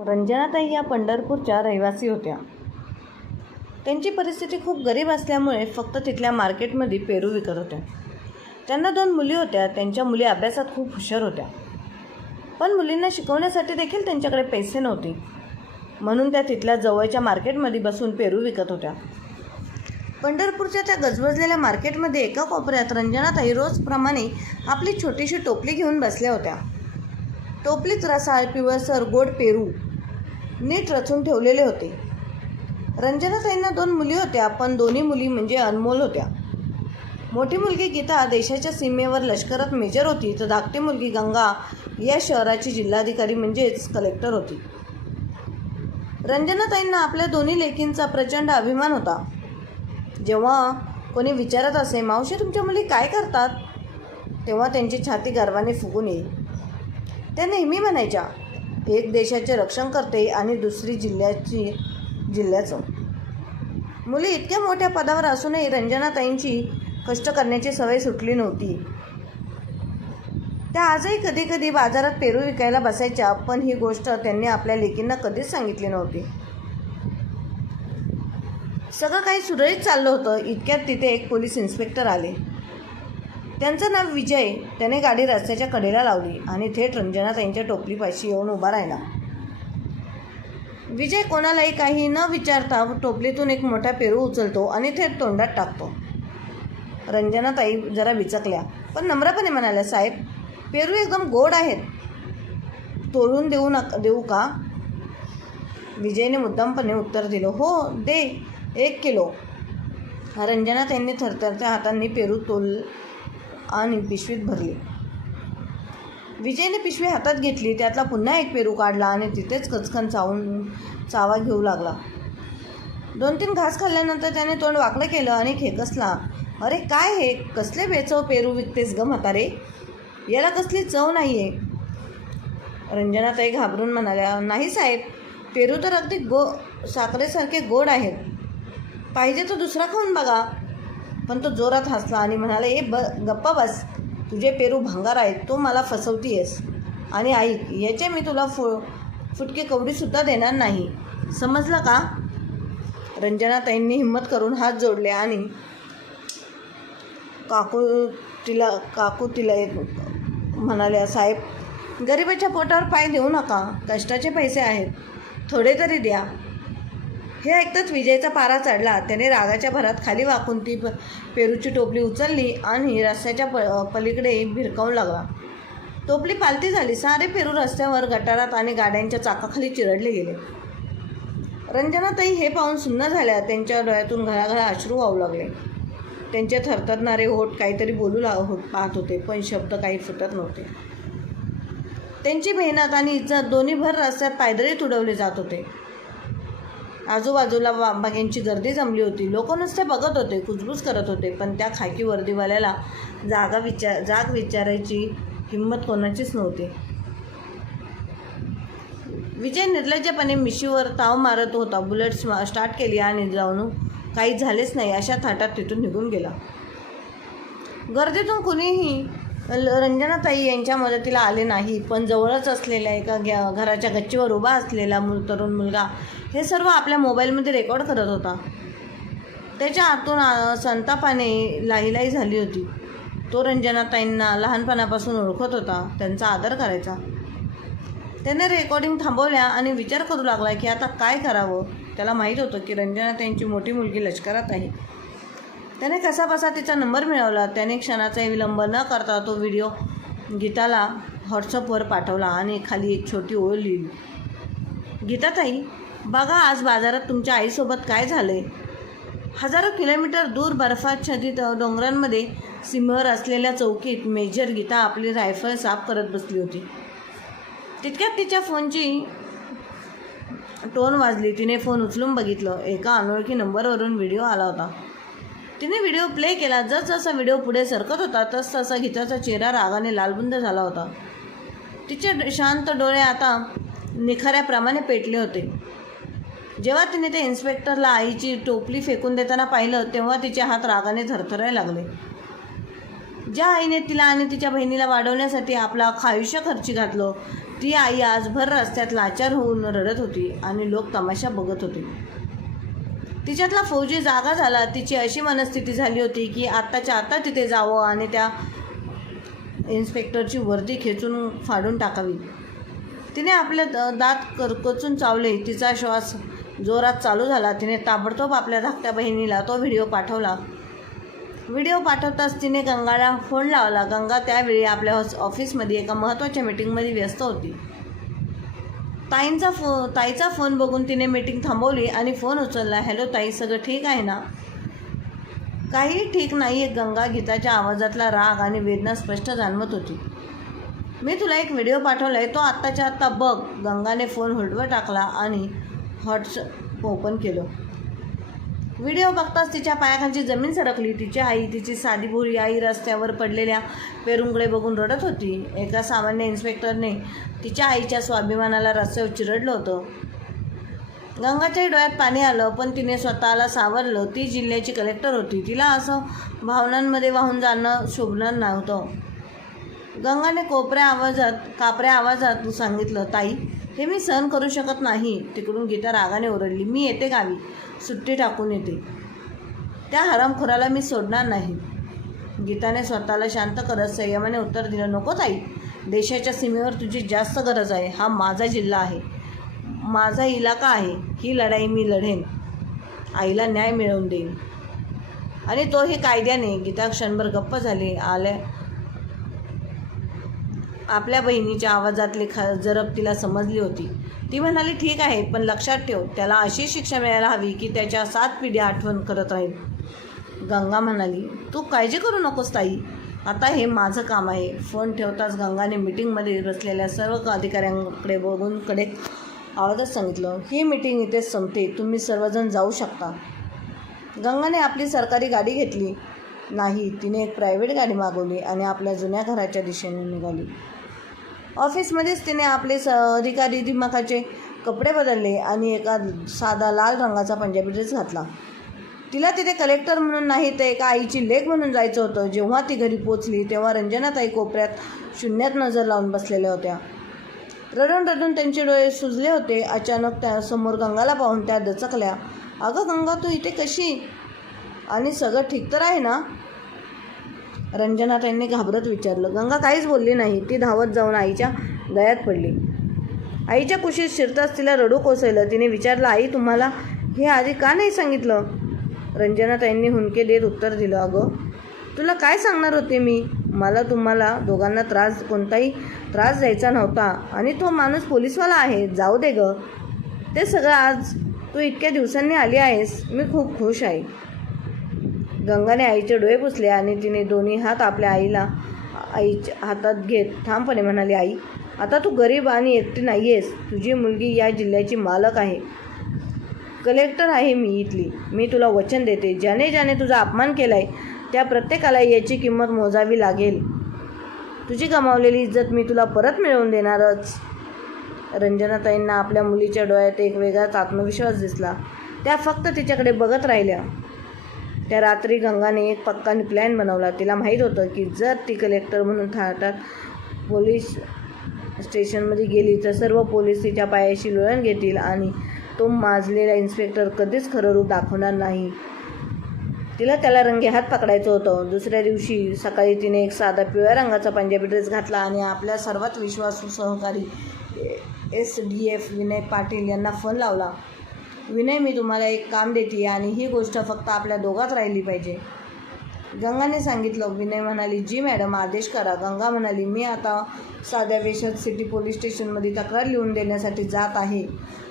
रंजनाताई या पंढरपूरच्या रहिवासी होत्या. त्यांची परिस्थिती खूप गरीब असल्यामुळे फक्त तिथल्या मार्केटमध्ये पेरू विकत होत्या. त्यांना 2 मुली होत्या. त्यांच्या मुली अभ्यासात खूप हुशार होत्या, पण मुलींना शिकवण्यासाठी देखील त्यांच्याकडे पैसे नव्हते. म्हणून त्या तिथल्या जवळच्या मार्केटमध्ये बसून पेरू विकत होत्या. पंढरपूरच्या त्या गजबजलेल्या मार्केटमध्ये एका कोपऱ्यात रंजनाताई रोजप्रमाणे आपली छोटीशी टोपली घेऊन बसल्या होत्या. टोपलीत रसाळ पिवळसर गोड पेरू नीट रचून ठेवलेले होते. रंजनाताईंना 2 मुली होत्या, पण दोन्ही मुली म्हणजे अनमोल होत्या. मोठी मुलगी गीता देशाच्या सीमेवर लष्करात मेजर होती, तर धाकटी मुलगी गंगा या शहराची जिल्हाधिकारी म्हणजेच कलेक्टर होती. रंजनाताईंना आपल्या दोन्ही लेकींचा प्रचंड अभिमान होता. जेव्हा कोणी विचारत असे, मावशी तुमच्या मुली काय करतात, तेव्हा त्यांची छाती गर्वाने फुगून येई. त्या नेहमी म्हणायच्या, एक देशाचे रक्षण करते आणि दुसरी जिल्ह्याचं. मुली इतक्या मोठ्या पदावर असूनही रंजनाताईंची कष्ट करण्याची सवय सुटली नव्हती. त्या आजही कधी कधी बाजारात पेरू विकायला बसायच्या, पण ही गोष्ट त्यांनी आपल्या लेकींना कधीच सांगितली नव्हती. सगळं काही सुरळीत चाललं होतं. इतक्यात तिथे एक पोलीस इन्स्पेक्टर आले. त्यांचं नाव विजय. त्याने गाडी रस्त्याच्या कडेला लावली आणि थेट रंजनाताईंच्या टोपलीपाशी येऊन उभा राहिला. विजय कोणालाही काही न विचारता टोपलीतून एक मोठा पेरू उचलतो आणि थेट तोंडात टाकतो. रंजनाताई जरा विचकल्या, पण नम्रपणे म्हणाल्या, साहेब पेरू एकदम गोड आहेत, तोडून देऊ का? विजयने मुद्दामपणे उत्तर दिलं, हो दे, 1 किलो. रंजनाताईंनी थरथरत्या हातांनी पेरू तोल आणि पिशवीत भरली. विजयने पिशवी हातात घेतली, त्यातला पुन्हा 1 पेरू काढला आणि तिथेच कचकन चावा घेऊ लागला. 2-3 घास खाल्ल्यानंतर त्याने तोंड वाकडं केलं आणि खेकसला. अरे काय हे, कसले बेचव पेरू विकतेस ग म्हातारे, याला कसली चव नाही आहे. रंजनाताई घाबरून म्हणाल्या, नाही साहेब, पेरू तर अगदी साखरेसारखे गोड आहेत, पाहिजे तो दुसरा खाऊन बघा. पण तो जोरात हसला आणि म्हणाला, गप्पा बस, तुझे पेरू भंगार आहेत, तू मला फसवतीयस. आणि ऐक, याचे मी तुला फुटके कवडीसुद्धा देणार नाही, समजलं का? रंजनाताईंनी हिम्मत करून हात जोडले आणि काकू तिला म्हणाल्या, साहेब गरिबाच्या पोटावर पाय देऊ नका, कष्टाचे पैसे आहेत, थोडे तरी द्या. हे ऐकताच विजयचा पारा चढला. त्याने रागाच्या भरात खाली वाकून ती पेरूची टोपली उचलली आणि रस्त्याच्या पलीकडे भिरकावू लागला. टोपली पालती झाली. सारे पेरू रस्त्यावर, गटारात आणि गाड्यांच्या चाकाखाली चिरडले गेले. रंजनाताई हे पाहून सुन्न झाल्या. त्यांच्या डोळ्यातून घळाघळा अश्रू वाहू लागले. त्यांचे थरथरणारे होठ काहीतरी पाहत होते, पण शब्द काही फुटत नव्हते. त्यांची मेहनत आणि इज्जत दोन्ही भर रस्त्यात पायदळी तुडवले जात होते. आजूबाजूला वाघांची गर्दी जमली होती. लोक नुसते बघत होते, कुजबूज करत होते, पण त्या खाकी वर्दीवाल्याला जाग विचारायची हिंमत कोणाचीच नव्हती. विजय निर्लज्जपणे मिशीवर ताव मारत होता. बुलेट स्टार्ट केली आणि जाऊन काही झालेच नाही अशा थाटात तिथून निघून गेला. गर्दीतून कुणीही रंजनाताई यांच्या मदतीला आले नाही, पण जवळच असलेल्या एका घराच्या गच्चीवर उभा असलेला तरुण मुलगा हे सर्व आपल्या मोबाईलमध्ये रेकॉर्ड करत होता. त्याच्या हातून संतापाने लाहीलाही झाली होती. तो रंजनाताईंना लहानपणापासून ओळखत होता, त्यांचा आदर करायचा. त्याने रेकॉर्डिंग थांबवल्या आणि विचार करू लागला की आता काय करावं. त्याला माहीत होतं की रंजनाताईंची मोठी मुलगी लष्करात आहे. त्याने कसाबसा तिचा नंबर मिळवला. त्याने क्षणाचाही विलंब न करता तो व्हिडिओ गीताला व्हॉट्सअपवर पाठवला आणि खाली एक छोटी ओळ लिहिली, गीताताई बघा आज बाजारात तुमच्या आईसोबत काय झालंय. हजारो किलोमीटर दूर बर्फाच्छादित डोंगरांमध्ये सीमेवर असलेल्या चौकीत मेजर गीता आपली रायफल साफ करत बसली होती. तितक्यात तिच्या फोनची टोन वाजली. तिने फोन उचलून बघितलं. एका अनोळखी नंबरवरून व्हिडिओ आला होता. तिने व्हिडिओ प्ले केला. जसजसा व्हिडिओ पुढे सरकत होता तसतसा गीताचा चेहरा रागाने लालबुंद झाला होता. तिचे शांत डोळे आता निखाऱ्याप्रमाणे पेटले होते. जेव्हा तिने त्या इन्स्पेक्टरला आईची टोपली फेकून देताना पाहिलं, तेव्हा तिचे हात रागाने थरथरायला लागले. ज्या आईने तिला आणि तिच्या बहिणीला वाढवण्यासाठी आपलं आयुष्य खर्ची घातलं, ती आई आज भर रस्त्यात लाचार होऊन रडत होती आणि लोक तमाशा बघत होते. तिच्यातला फौजी जागा झाला. तिची अशी मनस्थिती झाली होती की आत्ताच्या आत्ता तिथे जावं आणि त्या इन्स्पेक्टरची वर्दी खेचून फाडून टाकावी. तिने आपले दात करकचून चावले. तिचा श्वास जोरात चालू झाला. तिने ताबडतोब आपल्या धाकट्या बहिणीला तो व्हिडिओ पाठवला. व्हिडिओ पाठवताच तिने गंगाला फोन लावला. गंगा त्यावेळी आपल्या ऑफिसमध्ये एका महत्त्वाच्या मीटिंगमध्ये व्यस्त होती. ताईचा फोन बघून तिने मीटिंग थांबवली आणि फोन उचलला. हॅलो ताई, सगळं ठीक आहे ना? काही ठीक नाही आहे गंगा. गीताच्या आवाजातला राग आणि वेदना स्पष्ट जाणवत होती. मी तुला एक व्हिडिओ पाठवला आहे, तो आत्ताच्या आत्ता बघ. गंगाने फोन होल्डवर टाकला आणि व्हॉट्सअप ओपन केलं. व्हिडिओ बघताच तिच्या पायाखालची जमीन सरकली. तिची आई, तिची साधीभोळी आई रस्त्यावर पडलेल्या पेरूंकडे बघून रडत होती. एका सामान्य इन्स्पेक्टरने तिच्या आईच्या स्वाभिमानाला रस्त्यावर चिरडलं होतं. गंगाच्याही डोळ्यात पाणी आलं, पण तिने स्वतःला सावरलं. ती जिल्ह्याची कलेक्टर होती. तिला असं भावनांमध्ये वाहून जाणं शोभणार नव्हतं. गंगाने कापऱ्या आवाजात सांगितलं, ताई, हे मी सहन करू शकत नाही. तिकडून गीता रागाने ओरडली, मी येते गावी, सुट्टी टाकून येते. त्या हरामखोराला मी सोडणार नाही. गीताने स्वतःला शांत करत संयमाने उत्तर दिलं, नको ताई, देशाच्या सीमेवर तुझी जास्त गरज आहे. हा माझा जिल्हा आहे, माझा इलाका आहे. ही लढाई मी लढेन, आईला न्याय मिळवून देईन, आणि तोही कायद्याने. गीता क्षणभर गप्प झाली. आपल्या बहिणीच्या आवाजातली जरब तिला समजली होती. ती म्हणाली, ठीक आहे, पण लक्षात ठेव, त्याला अशी शिक्षा मिळायला हवी की त्याच्या 7 पिढ्या आठवण करत राहील. गंगा म्हणाली, तू काळजी करू नकोस ताई, आता हे माझं काम आहे. फोन ठेवताच गंगाने मीटिंगमध्ये बसलेल्या सर्व अधिकाऱ्यांकडे बघून कडक आवाजात सांगितलं, ही मीटिंग इथेच संपते, तुम्ही सर्वजण जाऊ शकता. गंगाने आपली सरकारी गाडी घेतली नाही. तिने एक प्रायव्हेट गाडी मागवली आणि आपल्या जुन्या घराच्या दिशेने निघाली. ऑफिसमध्येच तिने आपले अधिकारी दिमाखाचे कपडे बदलले आणि एका साधा लाल रंगाचा पंजाबी ड्रेस घातला. तिला तिथे कलेक्टर म्हणून नाही तर एका आईची लेक म्हणून जायचं होतं. जेव्हा ती घरी पोचली तेव्हा रंजनाताई कोपऱ्यात शून्यात नजर लावून बसलेल्या होत्या. रडून रडून त्यांचे डोळे सुजले होते. अचानक त्यासमोर गंगाला पाहून त्या दचकल्या. अगं गंगा, तू इथे कशी? आणि सगळं ठीक तर आहे ना? रंजनाताईंनी घाबरत विचारलं. गंगा काहीच बोलली नाही. ती धावत जाऊन आईच्या गळ्यात पडली. आईच्या कुशीत शिरताच तिला रडू कोसळलं. तिने विचारलं, आई, तुम्हाला हे आधी का नाही सांगितलं? रंजनाताईंनी हुंदके देत उत्तर दिलं, अगं, तुला काय सांगणार होते मी? मला तुम्हाला दोघांना कोणताही त्रास द्यायचा नव्हता, आणि तो माणूस पोलीसवाला आहे. जाऊ दे गं, ते सगळं आज तू इतक्या दिवसांनी आली आहेस, मी खूप खुश आहे. गंगाने आईचे डोळे पुसले आणि तिने दोन्ही हात आपल्या आईच्या हातात घेत ठामपणे म्हणाली, आई, आता तू गरीब आणि एकटी नाही आहेस. तुझी मुलगी या जिल्ह्याची मालक आहे, कलेक्टर आहे मी इथली. मी तुला वचन देते, ज्याने ज्याने तुझा अपमान केला आहे त्या प्रत्येकाला याची किंमत मोजावी लागेल. तुझी गमावलेली इज्जत मी तुला परत मिळवून देणारच. रंजनाताईंना आपल्या मुलीच्या डोळ्यात एक वेगळाच आत्मविश्वास दिसला. त्या फक्त तिच्याकडे बघत राहिल्या. त्या रात्री गंगाने एक पक्का प्लॅन बनवला. तिला माहीत होतं की जर ती कलेक्टर म्हणून थाटात पोलीस स्टेशनमध्ये गेली तर सर्व पोलीस तिच्या पायाशी लोळण घेतील आणि तो माजलेला इन्स्पेक्टर कधीच खरं रूप दाखवणार नाही. तिला त्याला रंगेहात पकडायचं होतं. दुसऱ्या दिवशी सकाळी तिने एक साधा पिवळ्या रंगाचा पंजाबी ड्रेस घातला आणि आपल्या सर्वात विश्वासू सहकारी SDF विनय पाटील यांना फोन लावला. विनय, मी तुम्हाला एक काम देते आणि ही गोष्ट फक्त आपल्या दोघात राहिली पाहिजे. गंगाने सांगितलं. विनय म्हणाली, जी मॅडम, आदेश करा. गंगा म्हणाली, मी आता साध्या वेशात सिटी पोलीस स्टेशनमध्ये तक्रार लिहून देण्यासाठी जात आहे.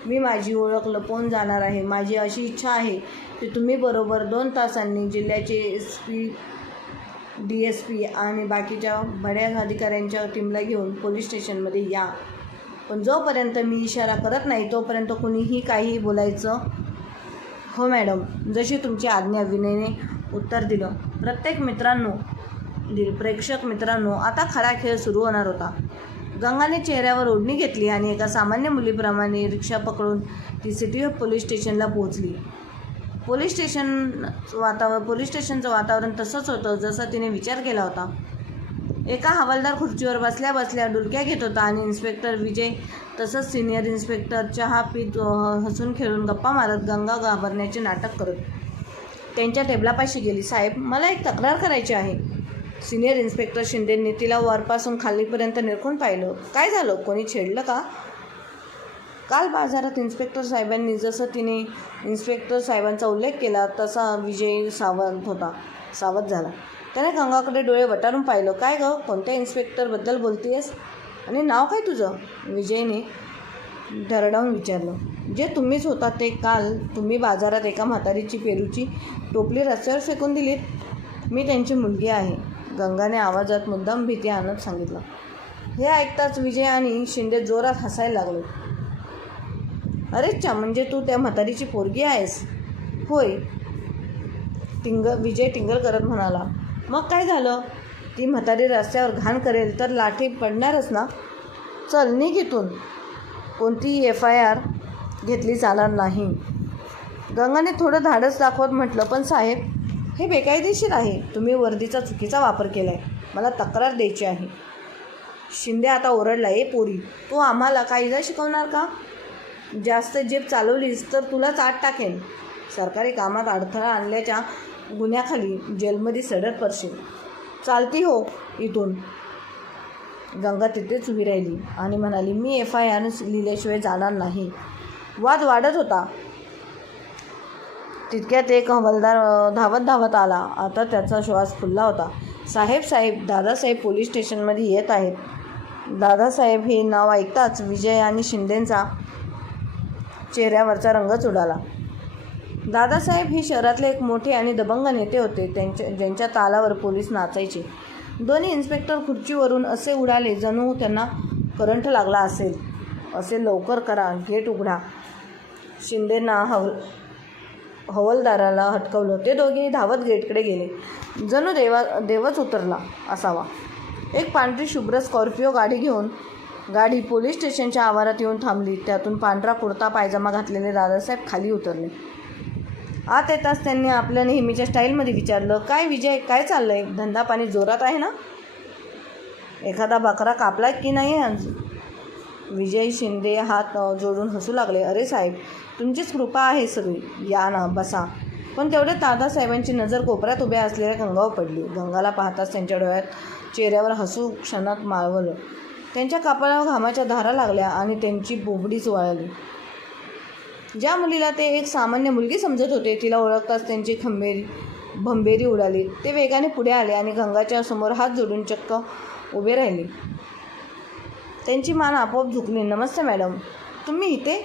मी माझी ओळख लपवून जाणार आहे. माझी अशी इच्छा आहे की तुम्ही बरोबर 2 तासांनी जिल्ह्याचे SP, DSP आणि बाकीच्या बड्या अधिकाऱ्यांच्या टीमला घेऊन पोलीस स्टेशनमध्ये या. पण जोपर्यंत मी इशारा करत नाही तोपर्यंत कुणीही काहीही बोलायचं. हो मॅडम, जशी तुमची आज्ञा. विनयने उत्तर दिलं. प्रेक्षक मित्रांनो, आता खरा खेळ सुरू होणार होता. गंगाने चेहऱ्यावर ओढणी घेतली आणि एका सामान्य मुलीप्रमाणे रिक्षा पकडून ती सिटी पोलीस स्टेशनला पोहोचली. पोलीस स्टेशनचं वातावरण तसंच होतं जसं तिने विचार केला होता. एका हवालदार खुर्चीवर बसल्या बसल्या डुलक्या घेत होता आणि इन्स्पेक्टर विजय तसंच सिनियर इन्स्पेक्टर चहा पीत हसून खेळून गप्पा मारत गंगा घाबरण्याचे नाटक करत त्यांच्या टेबलापाशी गेली. साहेब, मला एक तक्रार करायची आहे. सिनियर इन्स्पेक्टर शिंदेंनी तिला वरपासून खालीपर्यंत निरखून पाहिलं. काय झालं? कोणी छेडलं का? काल बाजारात इन्स्पेक्टर साहेबांनी जसं तिने इन्स्पेक्टर साहेबांचा उल्लेख केला तसा विजय सावध झाला. त्याने गंगाकडे डोळे वटारून पाहिलं. काय गं, कोणत्या इन्स्पेक्टरबद्दल बोलतेस आणि नाव काय तुझं? विजयने धरडावून विचारलं. जे तुम्हीच होता ते. काल तुम्ही बाजारात एका म्हातारीची पेरूची टोपली रस्त्यावर फेकून दिलीत. मी त्यांची मुलगी आहे, गंगाने आवाजात मुद्दाम भीती आणत सांगितलं. हे ऐकताच विजय आणि शिंदे जोरात हसायला लागले. अरेच्छा, म्हणजे तू त्या म्हातारीची पोरगी आहेस? होय, विजय टिंगल करत म्हणाला. मग काय झालं? ती म्हातारी रस्त्यावर घाण करेल तर लाठी पडणारच ना. चल निघ इथून. कोणतीही FIR घेतली चालणार नाही. गंगाने थोडं धाडस दाखवत म्हटलं. पण साहेब, हे बेकायदेशीर आहे. तुम्ही वर्दीचा चुकीचा वापर केला आहे. मला तक्रार द्यायची आहे. शिंदे आता ओरडला. ए पोरी, तू आम्हाला कायदा शिकवणार का? जास्त जीभ चालवलीस तर तुलाच आत टाकेन. सरकारी कामात अडथळा आणल्याच्या गुन्ह्याखाली जेलमध्ये सडत पडशील. चालती हो इथून. गंगा तिथेच उभी राहिली आणि म्हणाली, मी FIR लिहिल्याशिवाय जाणार नाही. वाद वाढत होता. तितक्यात एक हवालदार धावत आला. आता त्याचा श्वास फुलला होता. साहेब, दादासाहेब पोलीस स्टेशनमध्ये येत आहेत. दादासाहेब हे नाव ऐकताच विजय आणि शिंदेंचा चेहऱ्यावरचा रंगच उडाला. दादासाहेब हे शहरातले एक मोठे आणि दबंग नेते होते, ज्यांच्या तालावर पोलीस नाचायचे. दोन्ही इन्स्पेक्टर खुर्चीवरून असे उडाले जणू त्यांना करंट लागला असेल. असे लवकर करा, गेट उघडा. शिंदेंना हवालदाराला हटकवलं. ते दोघेही धावत गेटकडे गेले. जणू देवच उतरला असावा. एक पांढरी शुभ्र स्कॉर्पिओ गाडी पोलीस स्टेशनच्या आवारात येऊन थांबली. त्यातून पांढरा कुर्ता पायजामा घातलेले दादासाहेब खाली उतरले. आत येताच त्यांनी आपल्या नेहमीच्या स्टाईलमध्ये विचारलं, काय विजय, काय चाललंय? धंदा पाणी जोरात आहे ना? एखादा बकरा कापला की नाही आज? विजय शिंदे हात जोडून हसू लागले. अरे साहेब, तुमचीच कृपा आहे सगळी. या ना, बसा. पण तेवढे दादासाहेबांची नजर कोपऱ्यात उभ्या असलेल्या गंगावर पडली. गंगाला पाहताच त्यांच्या चेहऱ्यावर हसू क्षणात मावळलं. त्यांच्या कपाळावर घामाच्या धारा लागल्या आणि त्यांची बोबडीच वळली. ज्या मुलीला ते एक सामान्य मुलगी समजत होते, तिला ओळखताच त्यांची भंबेरी उडाली. ते वेगाने पुढे आले आणि गंगाच्या समोर हात जोडून चक्क उभे राहिले. त्यांची मान आपोआप झुकली. नमस्ते मॅडम, तुम्ही इथे?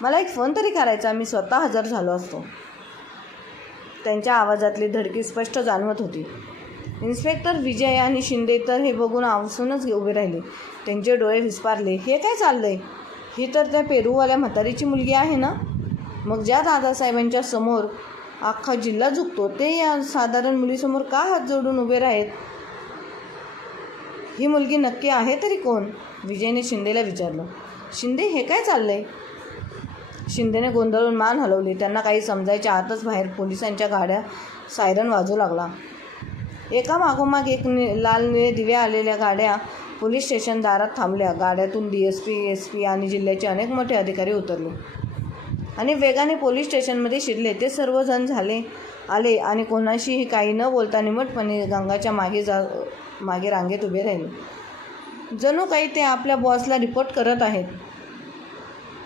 मला एक फोन तरी करायचा, मी स्वतः हजर झालो असतो. त्यांच्या आवाजातली धडकी स्पष्ट जाणवत होती. इन्स्पेक्टर विजय आणि शिंदे तर हे बघून आवसूनच उभे राहिले. त्यांचे डोळे विस्पारले. हे काय चाललंय? ही तर त्या पेरूवाल्या म्हातारीची मुलगी आहे ना? मग ज्या दादासाहेबांच्या समोर अख्खा जिल्हा झुकतो, ते या साधारण मुलीसमोर का हात जोडून उभे राहत? ही मुलगी नक्की आहे तरी कोण? विजयने शिंदेला विचारलं. शिंदे, हे काय चाललंय? शिंदेने गोंधळून मान हलवली. त्यांना काही समजायच्या आतच बाहेर पोलिसांच्या गाड्या सायरन वाजू लागला. एका मागोमाग एक लाल निळे दिवे आलेल्या गाड्या पोलीस स्टेशन दारात थांबल्या. गाड्यातून DSP, SP आणि जिल्ह्याचे अनेक मोठे अधिकारी उतरले आणि वेगाने पोलीस स्टेशनमध्ये शिरले. ते सर्वजण आले आणि कोणाशीही काही न बोलता निमूटपणे गंगाच्या मागे रांगेत उभे राहिले. जणू काही ते आपल्या बॉसला रिपोर्ट करत आहेत.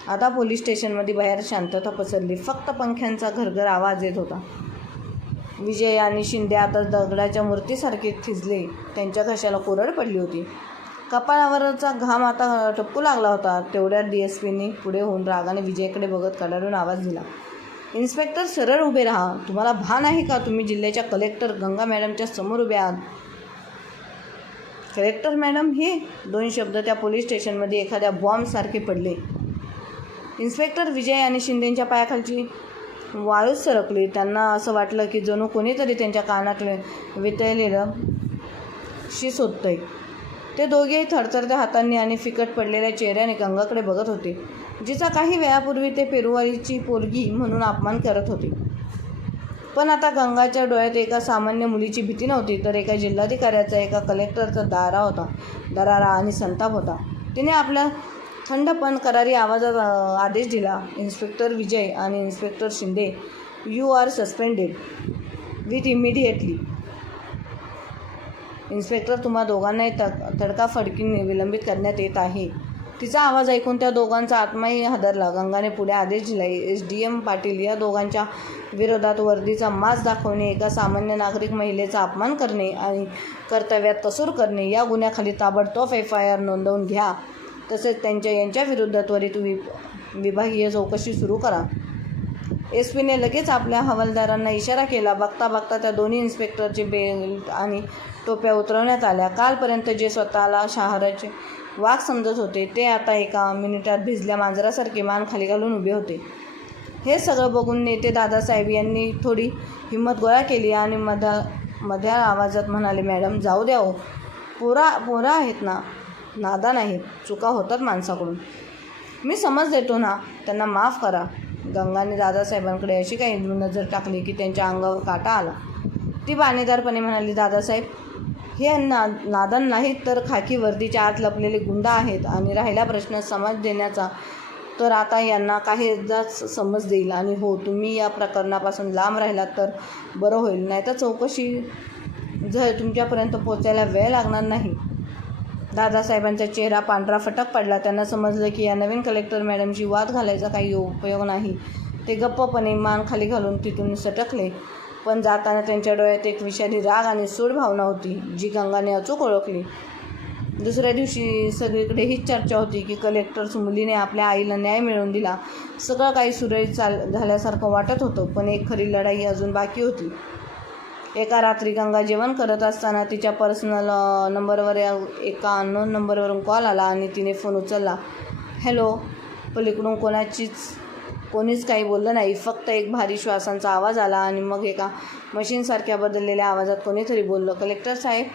आता पोलीस स्टेशनमध्ये बाहेर शांतता पसरली. फक्त पंख्यांचा घरघर आवाज येत होता. विजय आणि शिंदे आता दगडाच्या मूर्तीसारखे थिजले. त्यांच्या घशाला कोरड पडली होती. कपाळावरचा घाम आता टपकू लागला होता. तेवढ्यात DSPनी पुढे होऊन रागाने विजयकडे बघत कडाडून आवाज दिला. इन्स्पेक्टर, सरळ उभे राहा. तुम्हाला भान आहे का? तुम्ही जिल्ह्याच्या कलेक्टर गंगा मॅडमच्या समोर उभे आहात. Collector madam? हे 2 शब्द त्या पोलीस स्टेशनमध्ये एखाद्या बॉम्बसारखे पडले. इन्स्पेक्टर विजय आणि शिंदेंच्या पायाखालची वाळूच सरकली. त्यांना असं वाटलं की जणू कोणीतरी त्यांच्या कानातले वितळलेलं शीस ओततंय. ते दोघेही थरथरत्या हातांनी आणि फिकट पडलेल्या चेहऱ्याने गंगाकडे बघत होते, जिचा काही वेळापूर्वी ते पेरूवालीची पोरगी म्हणून अपमान करत होते. पण आता गंगाच्या डोळ्यात एका सामान्य मुलीची भीती नव्हती, तर एका जिल्हाधिकाऱ्याचा, एका कलेक्टरचा दरारा आणि संताप होता. तिने आपल्या थंड पण करारी आवाजात आदेश दिला, इन्स्पेक्टर विजय आणि inspector Shinde, you are suspended with immediately. Inspector, तुम्हा दोघांनाही तडकाफडकीने विलंबित करण्यात येत आहे. तिचा आवाज ऐकून त्या दोघांचा आत्माही हादरला. गंगाने पुढे आदेश दिला, SDM पाटील, या दोघांच्या विरोधात वर्दीचा माज दाखवणे, एका सामान्य नागरिक महिलेचा अपमान करणे आणि कर्तव्यात कसूर करणे या गुन्ह्याखाली ताबडतोब FIR नोंदवून घ्या. तसेच यांच्या विरुद्ध त्वरित विभागीय चौकशी सुरू करा. SPने लगेच आपल्या हवालदारांना इशारा केला. बघता बघता त्या दोन्ही इन्स्पेक्टरचे बेल्ट आणि टोप्या उतरवण्यात आल्या. कालपर्यंत जे स्वतःला शहराचे वाघ समजत होते, ते आता एका मिनिटात भिजल्या मांजरासारखे मान खाली घालून उभे होते. हे सगळं बघून नेते दादासाहेब यांनी थोडी हिंमत गोळा केली आणि मध्या आवाजात म्हणाले, मॅडम, जाऊ द्या हो. पोरा आहेत ना, नादान आहेत, चुका होतात माणसाकडून. मी समज देतो ना, त्यांना माफ करा. गंगाने दादासाहेबांकडे अशी काही नजर टाकली की त्यांच्या अंगावर काटा आला. ती बाणेदारपणे म्हणाली, दादासाहेब, हे नादान नाहीत, तर खाकी वर्दीच्या आत लपलेले गुंड आहेत. आणि राहिला प्रश्न समज देण्याचा, तर आता यांना काहीच समज देईल. आणि हो, तुम्ही या प्रकरणापासून लांब राहिलात तर बरं होईल, नाहीतर चौकशी तुमच्यापर्यंत पोचायला वेळ लागणार नाही. दादासाहेबांचा चेहरा पांढरा फटक पडला. त्यांना समजलं की या नवीन कलेक्टर मॅडमशी वाद घालायचा काही उपयोग नाही. ते गप्पपणे मान खाली घालून तिथून सटकले. पण जाताना त्यांच्या डोळ्यात एक विषारी राग आणि सूड भावना होती, जी गंगाने अचूक ओळखली. दुसऱ्या दिवशी सगळीकडे हीच चर्चा होती की कलेक्टर मुलीने आपल्या आईला न्याय मिळवून दिला. सगळं काही सुरळीत झाल्यासारखं वाटत होतं, पण एक खरी लढाई अजून बाकी होती. एका रात्री गंगा जेवण करत असताना तिच्या पर्सनल नंबरवर एका अननोन नंबरवरून कॉल आला आणि तिने फोन उचलला. हॅलो. पलीकडून कोणीच काही बोललं नाही. फक्त एक भारी श्वासांचा आवाज आला आणि मग एका मशीनसारख्या बदललेल्या आवाजात कोणीतरी बोललं, कलेक्टर साहेब,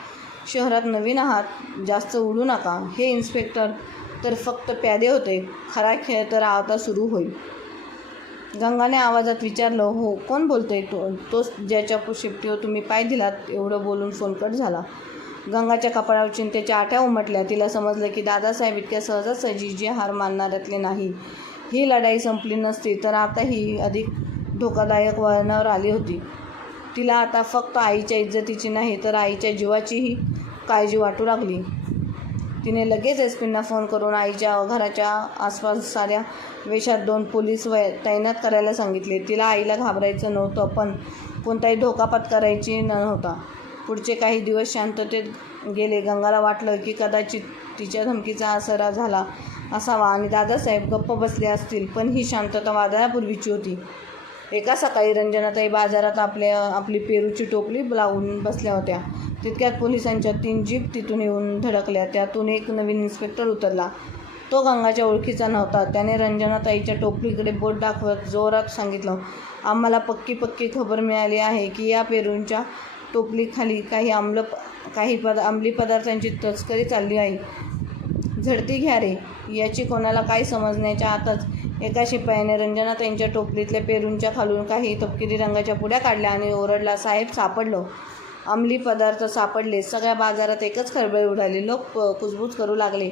शहरात नवीन आहात, जास्त उडू नका. हे इन्स्पेक्टर तर फक्त प्यादे होते, खरा खेळ तर आता सुरू होईल. गंगाने आवाजात विचारलं, हो, कोण बोलतंय? तोच ज्याच्या शिफ्टीवर तुम्ही पाय दिलात. एवढं बोलून फोन कट झाला. गंगाच्या कपाळावर चिंतेच्या आठ्या उमटल्या. तिला समजलं की दादासाहेब इतक्या सहजासहजी जी हार मानणाऱ्यातले नाही. ही लढाई संपली नसती तर आता ही अधिक धोकादायक वळणावर आली होती. तिला आता फक्त आईच्या इज्जतीची नाही, तर आईच्या जीवाचीही काळजी वाटू लागली. तिने लगेच SPंना फोन करून आईच्या घराच्या आसपास साऱ्या वेशात 2 पोलीस तैनात करायला सांगितले. तिला आईला घाबरायचं नव्हतं, पण कोणताही धोका पत्करायची नव्हता. पुढचे काही दिवस शांततेत गेले. गंगाला वाटलं की कदाचित तिच्या धमकीचा आसरा झाला असावा आणि दादासाहेब गप्प बसले असतील, पण ही शांतता वादळापूर्वीची होती. एका सकाळी रंजनाताई बाजारात आपली पेरूची टोपली लावून बसल्या होत्या. तितक्यात पोलिसांच्या 3 जीप तिथून येऊन धडकल्या. त्यातून एक नवीन इन्स्पेक्टर उतरला. तो गंगाच्या ओळखीचा नव्हता. त्याने रंजनाताईच्या टोपलीकडे बोट दाखवत जोरात सांगितलं, आम्हाला पक्की खबर मिळाली आहे की या पेरूंच्या टोपलीखाली काही अंमली पदार्थांची तस्करी चालली आहे. झडती घ्या रे. याची कोणाला काही समजण्याच्या आतच एका शिपायाने रंजनाताईंच्या टोपलीतल्या पेरूंच्या खालून काही तपकिरी रंगाच्या पुड्या काढल्या आणि ओरडला, साहेब, सापडलं. अंमली पदार्थ सापडले. सगळ्या बाजारात एकच खळबळ उडाली. लोक कुजबूज करू लागले.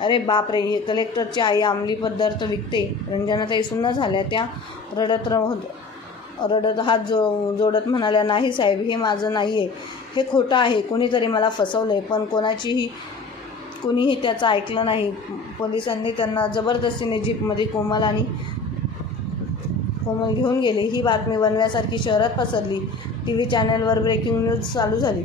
अरे बापरे, हे कलेक्टरची आई अंमली पदार्थ विकते. रंजनाताई सुन्न झाल्या. त्या रडत हात जोडत म्हणाल्या, नाही साहेब, हे माझं नाही आहे, हे खोटं आहे. कोणीतरी मला फसवलं आहे. पण कोणीही त्याचं ऐकलं नाही. पोलिसांनी त्यांना जबरदस्तीने जीपमध्ये कोमल घेऊन गेले. ही बातमी वणव्यासारखी शहरात पसरली. TV चॅनलवर ब्रेकिंग न्यूज चालू झाली.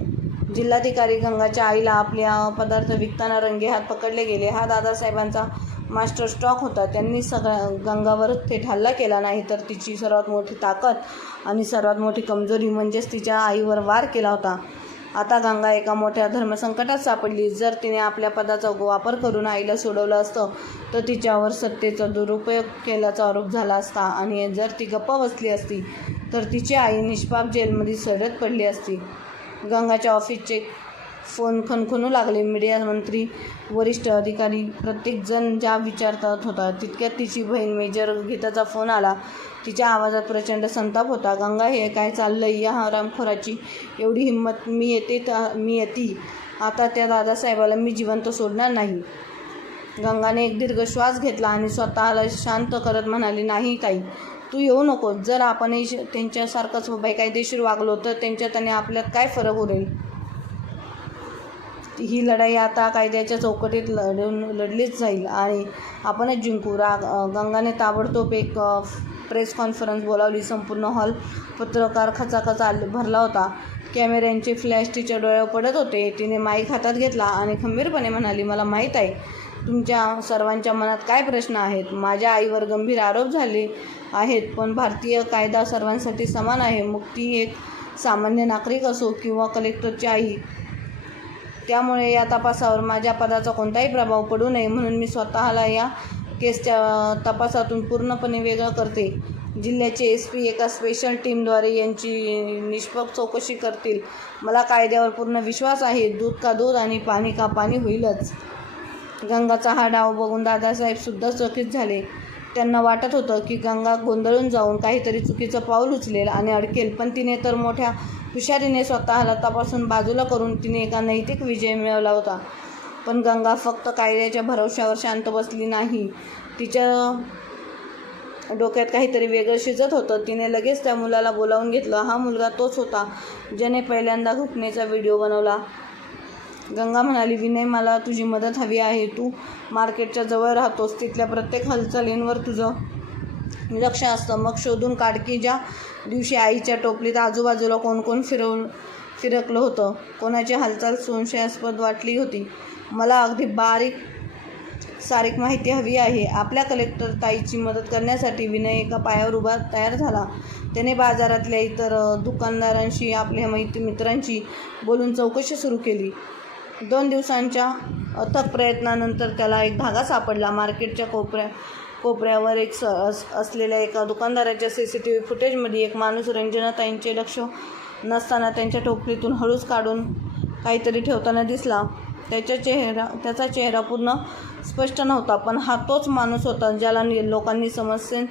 जिल्हाधिकारी गंगाच्या आईला आपल्या पदार्थ विकताना रंगेहात पकडले गेले. हा दादासाहेबांचा मास्टर स्ट्रोक होता. त्यांनी गंगावर थेट हल्ला केला नाही, तर तिची सर्वात मोठी ताकद आणि सर्वात मोठी कमजोरी म्हणजेच तिच्या आईवर वार केला होता. आता गंगा एका मोठ्या धर्मसंकटात सापडली. जर तिने आपल्या पदाचा वापर करून आईला सोडवलं असतं, तर तिच्यावर सत्तेचा दुरुपयोग केल्याचा आरोप झाला असता. आणि जर ती गप्प बसली असती, तर तिची आई निष्पाप जेलमध्ये सडत पडली असती. गंगाच्या ऑफिसचे फोन खणखणू लागले. मीडिया मंत्री, वरिष्ठ अधिकारी प्रत्येकजण ज्या विचारत होता तितक्यात तिची बहीण मेजर गीताचा फोन आला. तिच्या आवाजात प्रचंड संताप होता. गंगा, हे काय चाललंय? या हरामखोराची एवढी हिंमत? मी येते आता त्या दादासाहेबाला मी जिवंत सोडणार नाही. गंगाने एक दीर्घ श्वास घेतला आणि स्वतःला शांत करत म्हणाली, नाही ताई, तू येऊ नको. जर आपणही त्यांच्यासारखंच बेकायदेशीर वागलो तर त्यांच्यात आणि आपल्यात काय फरक उरेल? ही लढाई आता कायद्याच्या चौकटीत लढलीच जाईल आणि आपणच जिंकू. गंगाने ताबडतोब एक प्रेस कॉन्फरन्स बोलावली. संपूर्ण हॉल पत्रकार खचाखच भरला होता. कॅमेऱ्यांचे फ्लॅश तिच्या डोळ्यावर पडत होते. तिने माईक हातात घेतला आणि खंबीरपणे म्हणाली, मला माहीत आहे तुमच्या सर्वांच्या मनात काय प्रश्न आहेत. माझ्या आईवर गंभीर आरोप झाले आहेत, पण भारतीय कायदा सर्वांसाठी समान आहे. मग ती एक सामान्य नागरिक असो किंवा कलेक्टरची आई. त्यामुळे या तपासावर माझ्या पदाचा कोणताही प्रभाव पडू नये म्हणून मी स्वतःला या केसच्या तपासातून पूर्णपणे वेगळं करते. जिल्ह्याचे SP एका स्पेशल टीमद्वारे यांची निष्पक्ष चौकशी करतील. मला कायद्यावर पूर्ण विश्वास आहे. दूध का दूध आणि पाणी का पाणी होईलच. गंगाचा हा डाव बघून दादासाहेबसुद्धा चकित झाले. त्यांना वाटत होतं की गंगा गोंधळून जाऊन काहीतरी चुकीचं पाऊल उचलेल आणि अडकेल, पण तिने तर मोठ्या हुशारीने स्वतःला तपासून बाजूला करून तिने एका नैतिक विजय मिळवला होता. पण गंगा फक्त कायद्याच्या भरवशावर शांत बसली नाही. तिच्या डोक्यात काहीतरी वेगळं शिजत होतं. तिने लगेच त्या मुलाला बोलावून घेतलं. हा मुलगा तोच होता ज्याने पहिल्यांदा घटनेचा व्हिडिओ बनवला. गंगा म्हणाली, विनय, मला तुझी मदत हवी आहे. तू मार्केटच्या जवळ राहतोस. तिथल्या प्रत्येक हालचालींवर तुझं लक्ष असतं. मग शोधून काढ की ज्या दिवशी आईच्या टोपलीत आजूबाजूला कोण कोण फिरकलं होतं, कोणाची हालचाल संशयास्पद वाटली होती. मला अगदी सारीक माहिती हवी आहे. आपल्या कलेक्टर ताईची मदत करण्यासाठी विनय एका पायावर उभा तयार झाला. त्याने बाजारातल्या इतर दुकानदारांशी, आपल्या मित्रांशी बोलून चौकशी सुरू केली. 2 दिवसांच्या अथक प्रयत्नानंतर त्याला एक धागा सापडला. मार्केटच्या कोपऱ्यावर असलेल्या एका दुकानदाराच्या CCTV फुटेजमध्ये एक माणूस रंजनाताईंचे लक्ष नसताना त्यांच्या टोपलीतून हळूच काढून काहीतरी ठेवताना दिसला. त्याचा चेहरा पूर्ण स्पष्ट नव्हता, पण हा तोच माणूस होता ज्याला लोकांनी समस्येन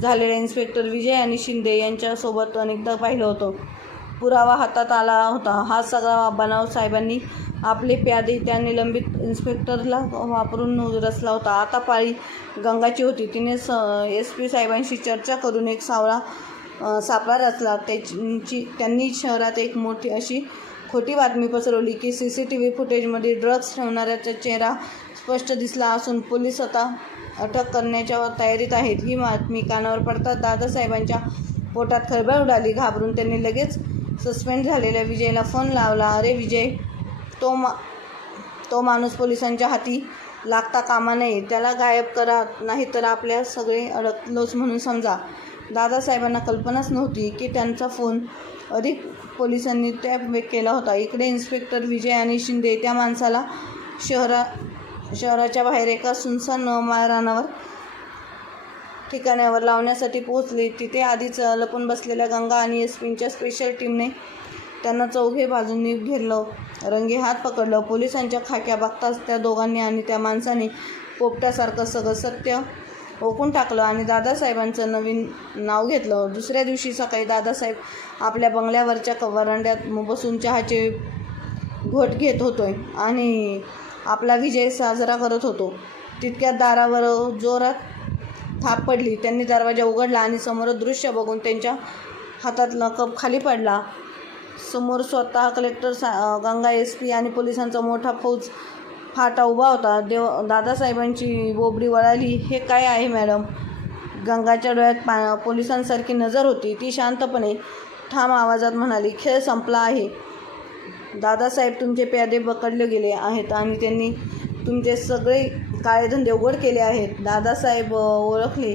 झालेल्या इन्स्पेक्टर विजय आणि शिंदे यांच्यासोबत अनेकदा पाहिलं होतं. पुरावा हातात आला होता. हा सगळा बनाव साहेबांनी आपले प्यादे त्या निलंबित इन्स्पेक्टरला वापरून रचला होता. आता पाळी गंगाची होती. तिने SP साहेबांशी चर्चा करून एक सापळा रचला. त्यांनी शहरात एक मोठी अशी खोटी बातमी पसरवली की CCTV फुटेजमध्ये ड्रग्ज ठेवणाऱ्याचा चेहरा स्पष्ट दिसला असून पोलीस आता अटक करण्याच्या तयारीत आहेत. ही बातमी कानावर पडताच दादासाहेबांच्या पोटात खळबळ उडाली. घाबरून त्यांनी लगेच सस्पेंड झालेल्या विजयला फोन लावला. अरे विजय, तो माणूस पोलिसांच्या हाती लागता कामा नये. त्याला गायब करा, नाहीतर आपल्या सगळे अडकलोच म्हणून समजा. दादासाहेबांना कल्पनाच नव्हती की त्यांचा फोन अधिक पोलिसांनी टॅप केला होता. इकडे इन्स्पेक्टर विजय आणि शिंदे त्या माणसाला शहराच्या बाहेर एका सुनसान रानावर ठिकाणावर लावण्यासाठी पोहोचले. तिथे आधीच लपून बसलेल्या गंगा आणि SPंच्या स्पेशल टीमने त्यांना चौघे बाजूंनी घेरलं, रंगेहात पकडलं. पोलिसांच्या खाक्या बघताच त्या दोघांनी आणि त्या माणसाने पोपट्यासारखं सगळं सत्य ओकून टाकलं आणि दादासाहेबांचं नवीन नाव घेतलं. दुसऱ्या दिवशी सकाळी दादासाहेब आपल्या बंगल्यावरच्या वरांड्यात बसून चहाचे घोट घेत होते आणि आपला विजय साजरा करत होतो. तितक्यात दारावर जोरात थाप पडली. त्यांनी दरवाजा उघडला आणि समोर दृश्य बघून त्यांच्या हातातला कप खाली पडला. समोर स्वतः कलेक्टर गंगा, SP आणि पोलिसांचा मोठा फौज फाटा उभा होता. दादासाहेबांची बोबडी वळाली. हे काय आहे मॅडम? गंगाच्या डोळ्यात पोलिसांसारखी नजर होती. ती शांतपणे ठाम आवाजात म्हणाली, खेळ संपला आहे. दादासाहेब, तुमचे प्यादे पकडले गेले आहेत आणि त्यांनी तुमचे सगळे काळे धंदे उघड केले आहेत. दादासाहेब ओळखले,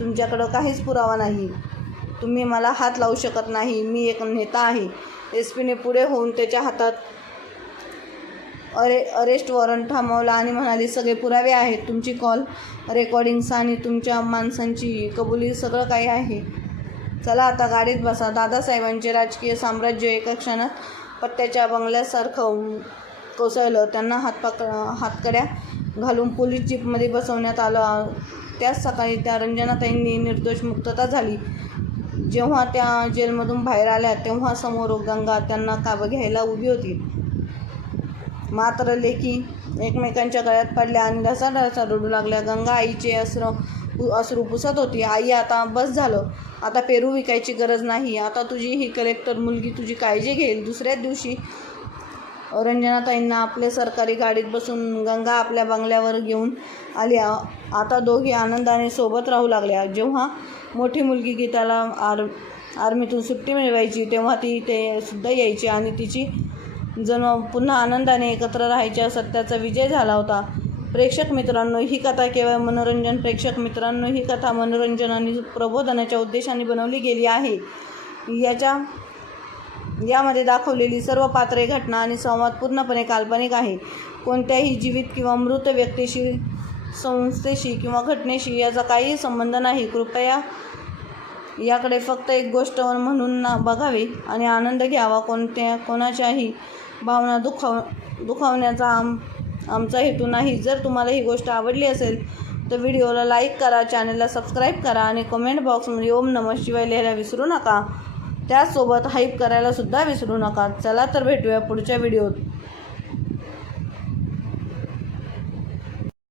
तुमच्याकडं काहीच पुरावा नाही. तुम्ही मला हात लावू शकत नाही. मी एक नेता आहे. SPने पुढे होऊन त्याच्या हातात अरेस्ट वॉरंट थांबवला आणि म्हणाली, सगळे पुरावे आहेत. तुमची कॉल रेकॉर्डिंग्स आणि तुमच्या माणसांची कबुली, सगळं काही आहे. चला आता गाडीत बसा. दादासाहेबांचे राजकीय साम्राज्य एका क्षणात पत्त्याच्या बंगल्यासारखं कोसळलं. त्यांना हातकड्या घालून पोलीस जीपमध्ये बसवण्यात आलं. त्याच सकाळी त्या रंजनाताईंनी निर्दोष मुक्तता झाली. जेव्हा त्या जेलमधून बाहेर आल्या तेव्हा समोर गंगा त्यांना काबं घ्यायला उभी होती. मात्र लेकी एकमेकांच्या गळ्यात पडल्या आणि ढसाढसा रडू लागल्या. गंगा आईचे अश्रू पुसत होती. आई, आता बस झालं. आता पेरू विकायची गरज नाही. आता तुझी ही कलेक्टर मुलगी तुझी काळजी घेईल. दुसऱ्याच दिवशी रंजनाताईंना आपल्या सरकारी गाडीत बसून गंगा आपल्या बंगल्यावर घेऊन आली. आता दोघी आनंदाने सोबत राहू लागल्या. जेव्हा मोठी मुलगी गीताला आर्मीतून सुट्टी मिळवायची तेव्हा ती ते सुद्धा यायची आणि तिची जणू पुन्हा आनंदाने एकत्र राहायच्या सत्याचा विजय झाला होता. प्रेक्षक मित्रांनो, ही कथा केवळ मनोरंजन प्रेक्षक मित्रांनो ही कथा मनोरंजन आणि प्रबोधनाच्या उद्देशाने बनवली गेली आहे. यामध्ये दाखवलेली सर्व पात्रे, घटना आणि संवाद पूर्णपणे काल्पनिक आहे. कोणत्याही जीवित किंवा मृत व्यक्तीशी, संस्थेशी किंवा घटनेशी याचा काहीही संबंध नाही. कृपया याकडे फक्त एक गोष्ट म्हणून बघावे आणि आनंद घ्यावा. कोणाच्याही भावना दुखावण्याचा आमचा हेतू नाही. जर तुम्हाला ही गोष्ट आवडली असेल तर व्हिडिओला लाईक करा, चॅनलला सबस्क्राईब करा आणि कमेंट बॉक्समध्ये ओम नमः शिवाय लिहायला विसरू नका. त्याचसोबत हाईप करायला सुद्धा विसरू नका. चला तर भेटूया पुढच्या व्हिडिओत.